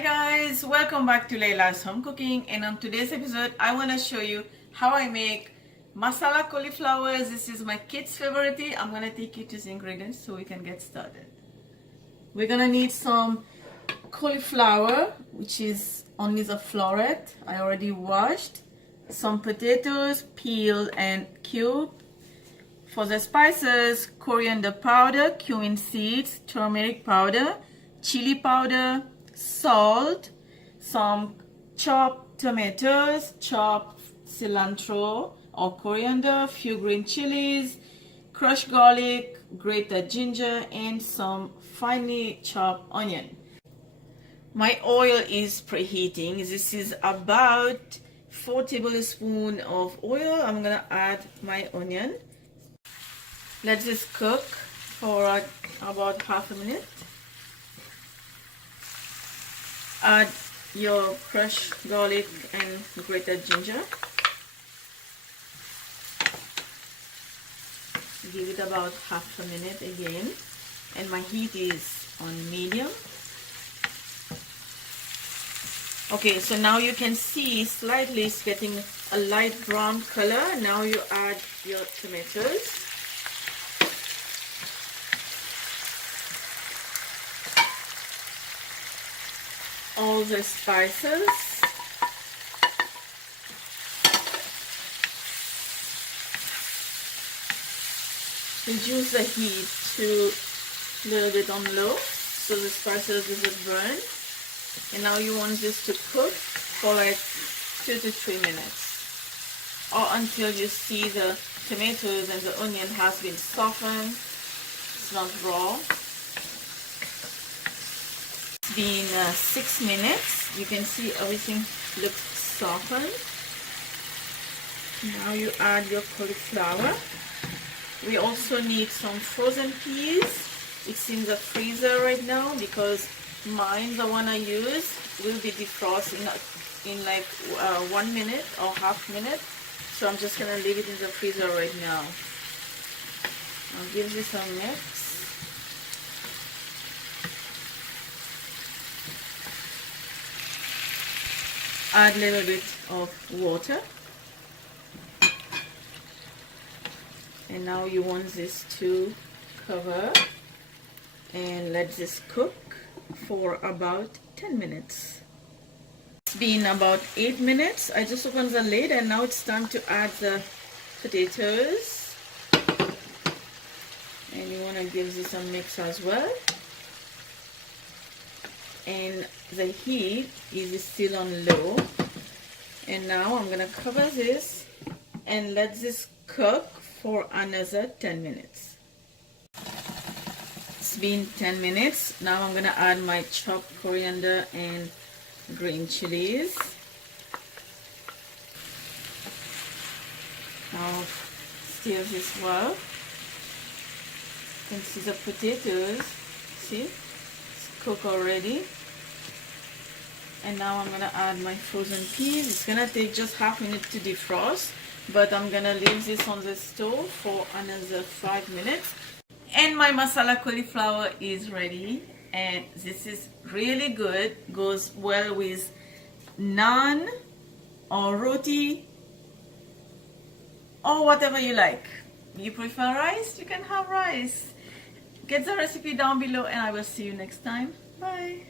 Hi guys, welcome back to Laila's Home Cooking, and on today's episode I want to show you how I make masala cauliflower. This is my kids' favorite. I'm going to take you to the ingredients so we can get started. We're going to need some cauliflower, which is only the floret. I already washed. Some potatoes, peeled and cubed. For the spices, coriander powder, cumin seeds, turmeric powder, chili powder, salt, some chopped tomatoes, chopped cilantro or coriander, few green chilies, crushed garlic, grated ginger, and some finely chopped onion. My oil is preheating. This is about 4 tablespoons of oil. I'm gonna add my onion. Let this cook for about half a minute. Add your crushed garlic and grated ginger. Give it about half a minute again, and my heat is on medium. Okay, so now you can see slightly it's getting a light brown color. Now you add your tomatoes. All the spices, reduce the heat to a little bit on low so the spices doesn't burn. And now you want this to cook for like 2 to 3 minutes, or until you see the tomatoes and the onion has been softened. It's not raw. Been 6 minutes. You can see everything looks softened. Now you add your cauliflower. We also need some frozen peas. It's in the freezer right now because mine, the one I use, will be defrosted in like 1 minute or half minute. So I'm just gonna leave it in the freezer right now. I'll give this a mix. Add a little bit of water, and now you want this to cover and let this cook for about 10 minutes. It's been about 8 minutes. I just opened the lid and now it's time to add the potatoes, and you want to give this a mix as well. And the heat is still on low, and now I'm gonna cover this and let this cook for another 10 minutes. It's been 10 minutes. Now I'm gonna add my chopped coriander and green chilies. Now stir this well. You can see the potatoes, see, it's cooked already. And now I'm gonna add my frozen peas. It's gonna take just half a minute to defrost, but I'm gonna leave this on the stove for another 5 minutes. And my masala cauliflower is ready, and this is really good. Goes well with naan or roti or whatever you like. You prefer rice? You can have rice. Get the recipe down below, and I will see you next time. Bye.